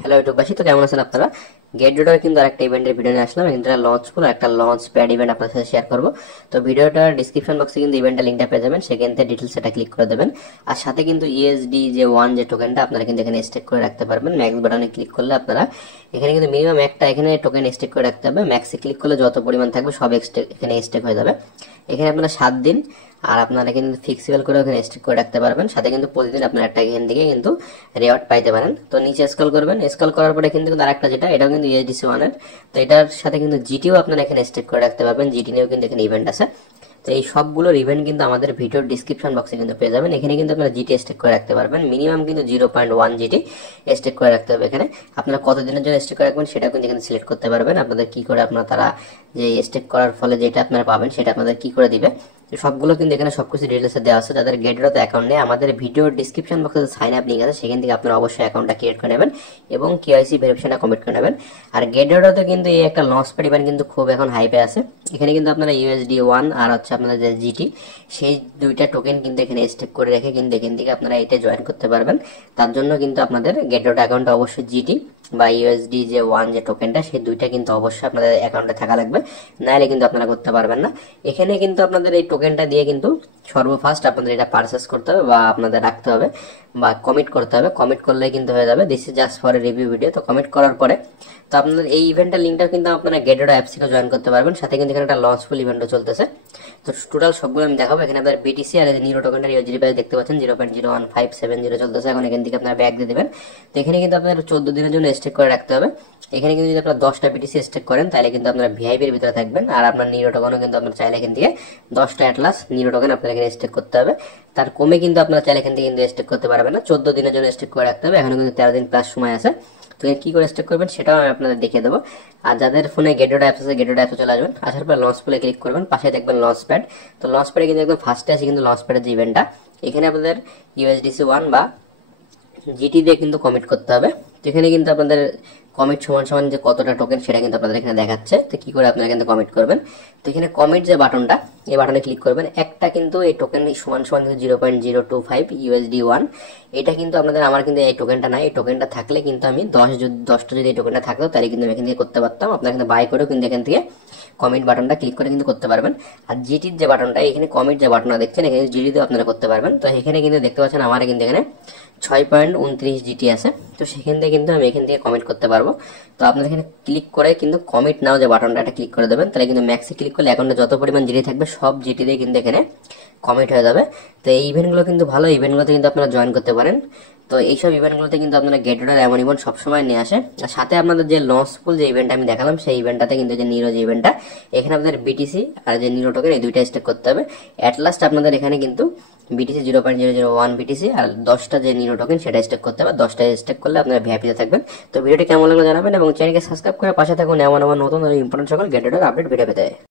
Hello ইউটিউববাসী, তো কেমন আছেন আপনারা? গেট ডটার কিন্তু আরেকটা ইভেন্টের ভিডিও নিয়ে আসলাম। এটা লঞ্চ ফুল একটা লঞ্চ প্যাড ইভেন্ট আপনাদের সাথে শেয়ার করব। তো ভিডিওটার ডিসক্রিপশন বক্সে কিন্তু ইভেন্টের লিঙ্কটা পেয়ে যাবেন, সেখান থেকে ডিটেলস এটা ক্লিক করে দেবেন। আর সাথে কিন্তু ইএসডি যে ওয়ান যে টোকেনটা আপনারা কিন্তু এখানে স্টেক করে রাখতে পারবেন। ম্যাক্স বাটনে ক্লিক করলে আপনারা এখানে কিন্তু মিনিমাম একটা এখানে টোকেন স্টেক করে রাখতে হবে। ম্যাক্সে ক্লিক করলে যত পরিমাণ থাকবে সব এখানে স্টেক হয়ে যাবে। এখানে আপনারা 7 দিন আর আপনারা কিন্তু ফিক্সিবল করে ওখানে স্টেক করে রাখতে পারবেন। সাথে কিন্তু প্রতিদিন আপনারা একটা এখান থেকে কিন্তু রিওয়ার্ড পাইতে পারেন। তো নিচে স্ক্রল করবেন, স্ক্রল করার পরে কিন্তু আরেকটা যেটা এটাও কিন্তু ইএসডিসি ওয়ানের, তো এটার সাথে কিন্তু জিটিও আপনারা এখানে স্টেক করে রাখতে পারবেন। জিটি নিয়েও কিন্তু এখানে ইভেন্ট আছে। তো এই সবগুলোর ইভেন্ট কিন্তু আমাদের ভিডিওর ডিসক্রিপশন বক্সে কিন্তু পেয়ে যাবেন। এখানে কিন্তু আপনারা জিটি স্টেক করে রাখতে পারবেন। মিনিমাম কিন্তু 0.1 জিটি স্টেক করে রাখতে হবে। এখানে আপনারা কতদিনের জন্য স্টেক করে রাখবেন সেটা কিন্তু এখানে সিলেক্ট করতে পারবেন। আপনাদের কি করে আপনারা তারা যে স্টেক করার ফলে যেটা আপনারা পাবেন সেটা আপনাদের কি করে দিবে, সবগুলো কিন্তু এখানে সবকিছু ডিটেলসে দেওয়া আছে। যাদের গেটডট অ্যাকাউন্ট নেই, আমাদের ভিডিওর ডিসক্রিপশন বক্সে সাইন আপ লিংক আছে, সেখান থেকে আপনারা অবশ্যই অ্যাকাউন্টটা ক্রিয়েট করে নেবেন এবং কেওয়াইসি ভেরিফিকেশনটা কমপ্লিট করে নেবেন। আর গেটডটে কিন্তু এই একটা লঞ্চ প্যাড ইভেন্ট কিন্তু খুব এখন হাইপে আছে। এখানে কিন্তু আপনারা ইউএসডি ওয়ান আর হচ্ছে আপনাদের যে জিটি, সেই দুইটা টোকেন কিন্তু এখানে স্টেক করে রেখে কিন্তু এখান থেকে আপনারা এটা জয়েন করতে পারবেন। তার জন্য কিন্তু আপনাদের গেটডট অ্যাকাউন্টটা অবশ্যই জিটি বা ইউএসডি যে ওয়ান যে টোকেনটা, সেই দুইটা কিন্তু অবশ্যই আপনাদের অ্যাকাউন্টে থাকা লাগবে, নাহলে কিন্তু আপনারা করতে পারবেন না। এখানে কিন্তু আপনাদের এই টোকেনটা দিয়ে কিন্তু সর্বফার্স্ট আপনাদের এটা পারচেস করতে হবে বা আপনাদের রাখতে হবে বা কমিট করতে হবে। কমিট করলে কিন্তু হয়ে যাবে। This is just for a review video. তো কমিট করার পরে তো আপনাদের এই ইভেন্টের লিঙ্কটা কিন্তু আপনারা গেটডট অ্যাপস থেকে জয়েন করতে পারবেন। সাথে কিন্তু এখানে একটা লঞ্চফুল ইভেন্টও চলতেছে। তো টোটাল সবগুলো আমি দেখাবো। এখানে আপনার বিটিসি আর নিউরো টোকেনটা ইউএসডি প্রাইস দেখতে পাচ্ছেন 0.01570 চলতেছে। এখন এখান থেকে আপনারা ব্যাক দিয়ে দেবেন। তো এখানে কিন্তু আপনার 14 দিনের জন্য স্টেক করে রাখতে হবে। এখানে কিন্তু যদি আপনারা 10টা বিটিসি স্টেক করেন তাহলে কিন্তু আপনারা ভিআইপির ভিতরে থাকবেন। আর আপনার নিউরো টোকেনও কিন্তু আপনারা চাইলে এখান থেকে 10টা অ্যাটলাস নিউরো টোকেন আপনারা এখানে স্টেক করতে হবে। তার কমে কিন্তু আপনারা চাইলে এখান থেকে কিন্তু স্টেক করতে পারবেন না। 14 দিনের জন্য স্টেক করে রাখতে হবে। এখনো কিন্তু 13 দিন প্লাস সময় আছে। তো কি করে স্টেক করবেন সেটাও আমি আপনাদের দেখিয়ে দেবো। আর যাদের ফোনে গেটডট অ্যাপস আছে, গেটডট অ্যাপসে চলে আসবেন। আসার পর লঞ্চ প্যাডে ক্লিক করবেন, পাশে দেখবেন লঞ্চ প্যাড। তো লঞ্চ প্যাডে কিন্তু একদম ফার্স্টে আছে কিন্তু লঞ্চ প্যাডের যে ইভেন্টটা, এখানে আপনাদের ইউএসডিসি ওয়ান বা জিটি দিয়ে কিন্তু কমিট করতে হবে। তো এখানে কিন্তু আপনাদের কমিট সমান সমান যে কতটা টোকেন সেটা কিন্তু আপনাদের এখানে দেখাচ্ছে। তো কি করে আপনারা কিন্তু কমিট করবেন, তো এখানে কমিট যে বাটনটা, এই বাটনে ক্লিক করবেন। একটা কিন্তু এই টোকেন সমান সমান কিন্তু 0.025 ইউএসডি ওয়ান। এটা কিন্তু আপনাদের, আমার কিন্তু এই টোকেনটা নাই। এই টোকেনটা থাকলে কিন্তু আমি 10টা যদি এই টোকেনটা থাকতো তাহলে কিন্তু আমি এখান থেকে করতে পারতাম। আপনারা কিন্তু বাই করেও কিন্তু এখান থেকে কমিট বাটনটা ক্লিক করে কিন্তু করতে পারবেন। আর জিটির যে বাটনটা, এখানে কমিট যে বাটনটা দেখছেন, এখানে জিটিতে আপনারা করতে পারবেন। তো এখানে কিন্তু দেখতে পাচ্ছেন আমার কিন্তু এখানে 6.29 জিটি আছে। তো সেখান থেকে কিন্তু আমি এখান থেকে কমিট করতে পারবো। তো আপনারা এখানে ক্লিক করে কিন্তু কমিট নাও যে বাটনটা এটা ক্লিক করে দেবেন। তাহলে কিন্তু ম্যাক্সে ক্লিক করলে অ্যাকাউন্টে যত পরিমাণ জিটি থাকবে সব জিটি দিয়ে কিন্তু এখানে কমিট হয়ে যাবে। তো এই ইভেন্টগুলো কিন্তু ভালো, ইভেন্টগুলোতে কিন্তু আপনারা জয়েন করতে পারেন। তো এইসব ইভেন্টগুলোতে কিন্তু আপনারা গেটডট এমন ইভেন্ট সবসময় নিয়ে আসে। আর সাথে আপনাদের যে লঞ্চফুল যে ইভেন্ট আমি দেখালাম, সেই ইভেন্টটাতে কিন্তু যে নিরো যে ইভেন্টটা, এখানে আপনাদের বিটিসি আর যে নিরো টোকেন এই দুইটা স্টেক করতে হবে। অ্যাট লাস্ট আপনাদের এখানে কিন্তু বিটিসি 0.001 বিটিসি আর 10টা যে নিরো টোকেন সেটা স্টেক করতে হবে। 10টা স্টেক করলে আপনারা ভিআইপিতে থাকবেন। তো ভিডিওটি কেমন লাগলো জানাবেন এবং চ্যানেলকে সাবস্ক্রাইব করে পাশে থাকুন এমন নতুন ইম্পর্টেন্ট সকল গেটডট আপডেট ভিডিও পেতে।